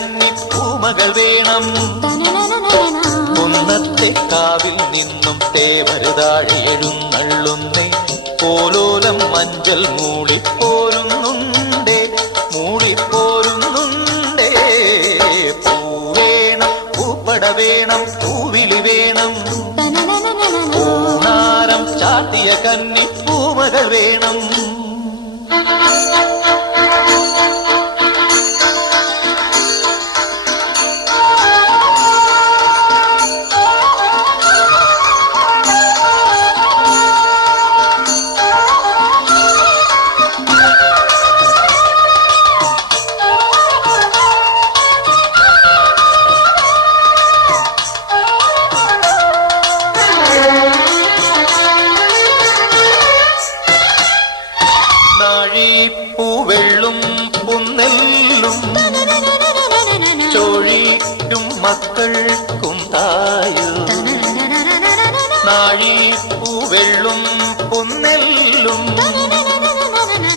കന്നി പൂമകൾ വേണം. കുന്നത്തെ കാവിൽ നിന്നും തേവരുതാഴെ എഴുന്നള്ളുന്നേ. പോലോലം മഞ്ചൽ മൂളിപ്പോരുന്നുണ്ടേ, മൂളിപ്പോരുന്നുണ്ടേ. പൂവേണം, പൂപ്പട വേണം, പൂവിളി വേണം. പൂനാരം ചാത്തിയ കന്നി പൂമകൾ വേണം. നാഴിപ്പൂവെള്ളും പുന്നെല്ലും ചോഴിക്കും മക്കൾക്കും തായു. നാഴിപ്പൂവെള്ളും